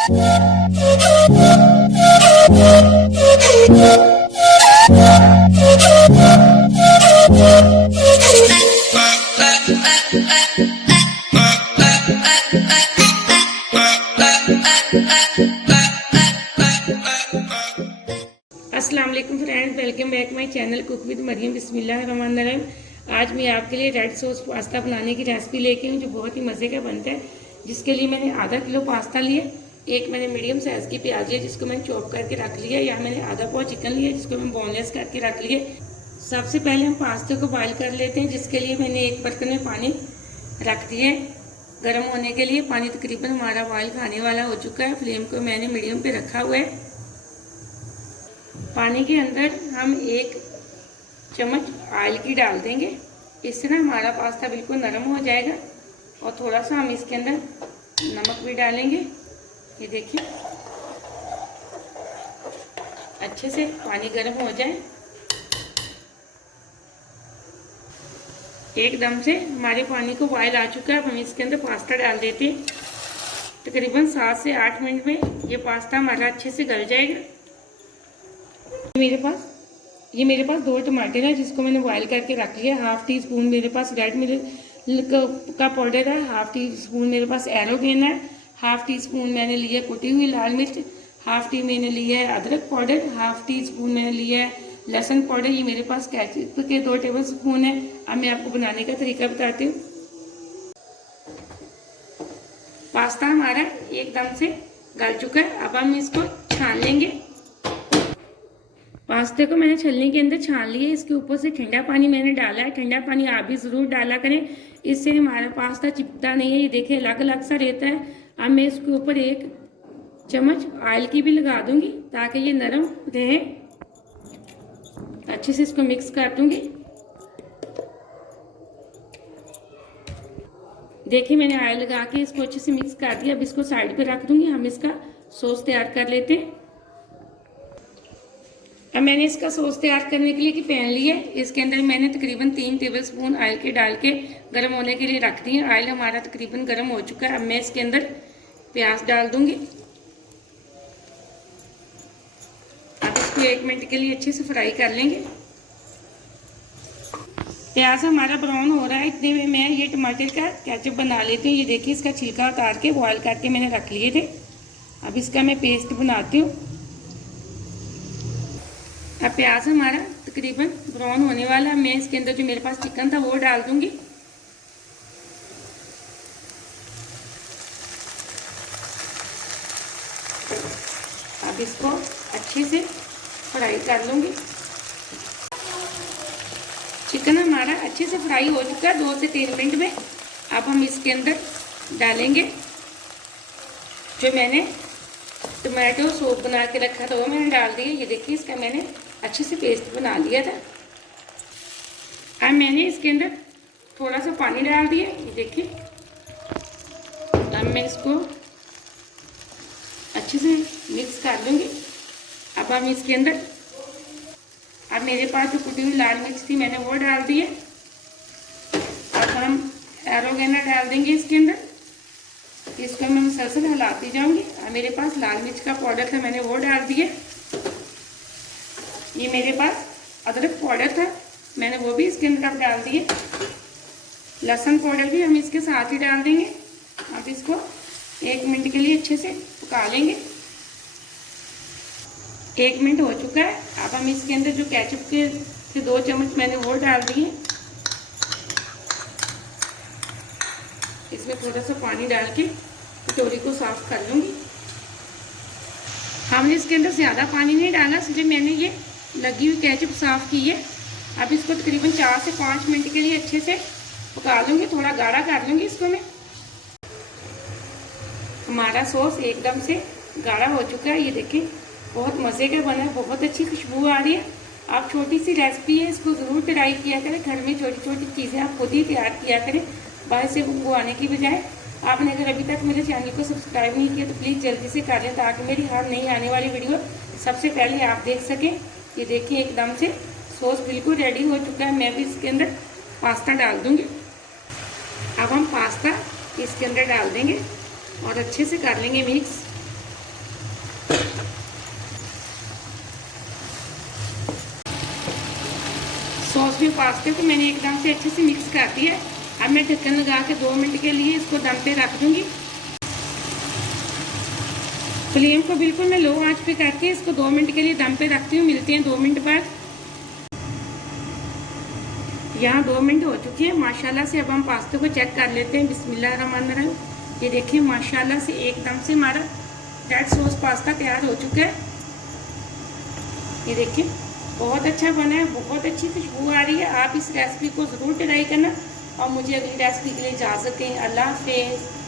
अस्सलाम वालेकुम friends, welcome back my channel cook with Mariam. बिस्मिल्लाहिर्रहमानिर्रहीम। आज मैं आपके लिए रेड सॉस पास्ता बनाने की रेसिपी लेके हूँ जो बहुत ही मज़े का बनता है। जिसके लिए मैंने आधा किलो पास्ता लिया, एक मैंने मीडियम साइज़ की प्याज लिया जिसको मैंने चॉप करके रख लिया, या मैंने आधा पाव चिकन लिया जिसको मैं बोनलेस करके रख लिया। सबसे पहले हम पास्ते को बॉयल कर लेते हैं, जिसके लिए मैंने एक बर्तन में पानी रख दिया गर्म होने के लिए। पानी तकरीबन हमारा बॉयल खाने वाला हो चुका है। फ्लेम को मैंने मीडियम पे रखा हुआ है। पानी के अंदर हम एक चम्मच ऑयल की डाल देंगे, इससे ना हमारा पास्ता बिल्कुल नरम हो जाएगा। और थोड़ा सा हम इसके अंदर नमक भी डालेंगे। ये देखिए, अच्छे से पानी गर्म हो जाए। एकदम से हमारे पानी को बॉयल आ चुका है। अब हम इसके अंदर पास्ता डाल देते हैं। तकरीबन 7 से 8 मिनट में ये पास्ता हमारा अच्छे से गल जाएगा। ये मेरे पास 2 टमाटर है जिसको मैंने बॉयल करके रख लिया। हाफ टी स्पून मेरे पास रेड मिर्च का पाउडर है, हाफ टी स्पून मेरे पास एरोगेन है, हाफ टी स्पून मैंने लिया कुटी हुई लाल मिर्च, हाफ टी मैंने लिया है अदरक पाउडर, हाफ टी स्पून मैंने लिया है लहसुन पाउडर। ये मेरे पास केचप के 2 टेबल स्पून है। अब मैं आपको बनाने का तरीका बताती हूँ। पास्ता हमारा एकदम से गल चुका है। अब हम इसको छान लेंगे। पास्ते को मैंने छलनी के अंदर छान लिया। इसके ऊपर से ठंडा पानी मैंने डाला है। ठंडा पानी आप भी ज़रूर डाला करें, इससे हमारा पास्ता चिपकता नहीं है। ये देखिए अलग अलग सा रहता है। अब मैं इसके ऊपर 1 चम्मच ऑयल की भी लगा दूंगी ताकि ये नरम रहे। अच्छे से इसको मिक्स कर दूंगी। देखिए मैंने ऑयल लगा के इसको अच्छे से मिक्स कर दिया। अब इसको साइड पे रख दूंगी। हम इसका सॉस तैयार कर लेते हैं। अब मैंने इसका सॉस तैयार करने के लिए कि पैन लिया, इसके अंदर मैंने तकरीबन 3 टेबलस्पून ऑयल के डाल के गर्म होने के लिए रख दिए। ऑयल हमारा तकरीबन गर्म हो चुका है। अब मैं इसके अंदर प्याज डाल दूंगी। अब इसको 1 मिनट के लिए अच्छे से फ्राई कर लेंगे। प्याज हमारा ब्राउन हो रहा है, इतने में मैं ये टमाटर का केचप बना लेती हूँ। ये देखिए इसका छिलका उतार के बॉयल करके मैंने रख लिए थे। अब इसका मैं पेस्ट बनाती हूँ। अब प्याज हमारा तकरीबन ब्राउन होने वाला है। मैं इसके अंदर जो मेरे पास चिकन था वो डाल दूंगी। अब इसको अच्छे से फ्राई कर लूंगी। चिकन हमारा अच्छे से फ्राई हो चुका है 2 से 3 मिनट में। अब हम इसके अंदर डालेंगे जो मैंने टमाटो सूप बना के रखा था वो मैंने डाल दिया। ये देखिए इसका मैंने अच्छे से पेस्ट बना लिया था। अब मैंने इसके अंदर थोड़ा सा पानी डाल दिया। ये देखिए, अब मैं इसको अच्छे से मिक्स कर लूँगी। अब हम इसके अंदर, अब मेरे पास जो कुटी हुई लाल मिर्च थी मैंने वो डाल दी है। अब हम एरोगेना डाल देंगे इसके अंदर। इसको मैं मसलसल हिलाती जाऊंगी। अब मेरे पास लाल मिर्च का पाउडर था मैंने वो डाल दिया। ये मेरे पास अदरक पाउडर था मैंने वो भी इसके अंदर अब डाल दिए। लहसुन पाउडर भी हम इसके साथ ही डाल देंगे। अब इसको 1 मिनट के लिए अच्छे से पका लेंगे। 1 मिनट हो चुका है। अब हम इसके अंदर जो केचप के 2 चम्मच मैंने वो डाल दिए। इसमें थोड़ा सा पानी डाल के कटोरी को साफ कर लूँगी। हमने इसके अंदर ज़्यादा पानी नहीं डाला, इसलिए मैंने ये लगी हुई केचप साफ़ की है। अब इसको तकरीबन 4 से 5 मिनट के लिए अच्छे से पका लूँगी। थोड़ा गाढ़ा कर लूँगी इसको मैं। हमारा सॉस एकदम से गाढ़ा हो चुका है। ये देखिए बहुत मज़े का बना है, बहुत अच्छी खुशबू आ रही है। आप छोटी सी रेसिपी है, इसको ज़रूर ट्राई किया करें। घर में छोटी छोटी चीज़ें आप खुद ही तैयार किया करें बाहर से मंगवाने की बजाय। आपने अगर अभी तक मेरे चैनल को सब्सक्राइब नहीं किया तो प्लीज़ जल्दी से कर लें ताकि मेरी हर नई आने वाली वीडियो सबसे पहले आप देख सकें। ये देखिए एकदम से सॉस बिल्कुल रेडी हो चुका है। मैं भी इसके अंदर पास्ता डाल दूँगी। अब हम पास्ता इसके अंदर डाल देंगे और अच्छे से कर लेंगे मिक्स। इसमें पास्ते को मैंने एकदम से अच्छे से मिक्स कर दिया। अब मैं ढक्कन लगा के 2 मिनट के लिए इसको दम पे रख दूँगी। फ्लेम को बिल्कुल मैं लो आंच पे करके इसको 2 मिनट के लिए दम पे रखती हूँ। मिलते हैं 2 मिनट बाद। यहाँ 2 मिनट हो चुके हैं माशाल्लाह से। अब हम पास्ते को चेक कर लेते हैं। बिस्मिल्लाहिर्रहमानिर्रहीम। ये देखिए माशाल्लाह से एकदम से हमारा रेड सॉस पास्ता तैयार हो चुका है। ये देखिए बहुत अच्छा बना है, बहुत अच्छी खुशबू आ रही है। आप इस रेसिपी को ज़रूर ट्राई करना और मुझे अगली रेसिपी के लिए इजाज़त दें। अल्लाह हाफ़िज़।